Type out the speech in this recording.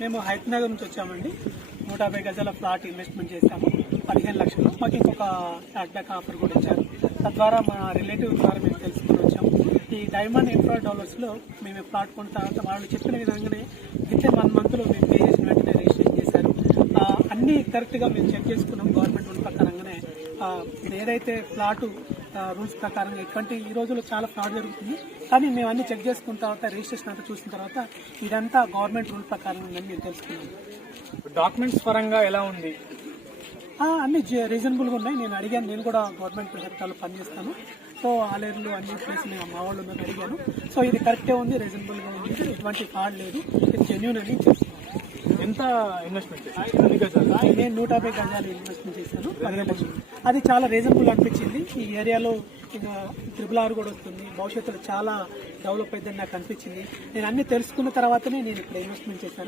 మేము హైదరాబాద్ నుంచి వచ్చామండి. 150 గజాల ఫ్లాట్ ఇన్వెస్ట్మెంట్ చేశాము, 15 లక్షలు. మాకు ఇంకొక క్యాష్బ్యాక్ ఆఫర్ కూడా ఇచ్చారు. తద్వారా మా రిలేటివ్ ద్వారా మేము తెలుసుకుని వచ్చాము. ఈ డైమండ్ ఇన్ఫ్రా డెవలపర్స్లో మేము ఫ్లాట్ కొన్న తర్వాత వాళ్ళు చెప్పిన విధంగానే విత్ 1 మంత్లో మేము పే చేసిన వెంటనే రిజిస్ట్రేషన్ చేశారు. అన్నీ కరెక్ట్గా మేము చెక్ చేసుకున్నాం. గవర్నమెంట్ రూల్ ప్రకారంగానే ఏదైతే ఫ్లాటు రూల్స్ ప్రకారంగా ఎటువంటి ఈ రోజుల్లో చాలా ఫ్రాడ్ జరుగుతుంది. కానీ మేము అన్ని చెక్ చేసుకున్న తర్వాత రిజిస్ట్రేషన్ అంతా చూసిన తర్వాత ఇదంతా గవర్నమెంట్ రూల్ ప్రకారం ఉందని మేము తెలుసుకున్నాం. డాక్యుమెంట్స్ పరంగా ఎలా ఉంది? అన్ని రీజనబుల్గా ఉన్నాయి. నేను అడిగాను, నేను కూడా గవర్నమెంట్ ప్రాజెక్టులో పనిచేస్తాను. సో ఆలేర్లు అన్ని ప్లేస్ నేను మా వాళ్ళు నేను అడిగాను. సో ఇది కరెక్టే ఉంది, రీజనబుల్గా ఉంది, ఎటువంటి ఫ్రాడ్ లేదు, ఇది జెన్యూన్ అని చెప్తున్నాను. ఎంత ఇన్వెస్ట్మెంట్ చేశారు? నేను 150 గజాలు ఇన్వెస్ట్మెంట్ చేశాను, 15 లక్షలు. అది చాలా రీజనబుల్ అనిపించింది. ఈ ఏరియాలో ఇంకా RRR కూడా వస్తుంది, భవిష్యత్తులో చాలా డెవలప్ అయిందని నాకు అనిపించింది. నేను అన్ని తెలుసుకున్న తర్వాతనే నేను ఇక్కడ ఇన్వెస్ట్మెంట్ చేశాను.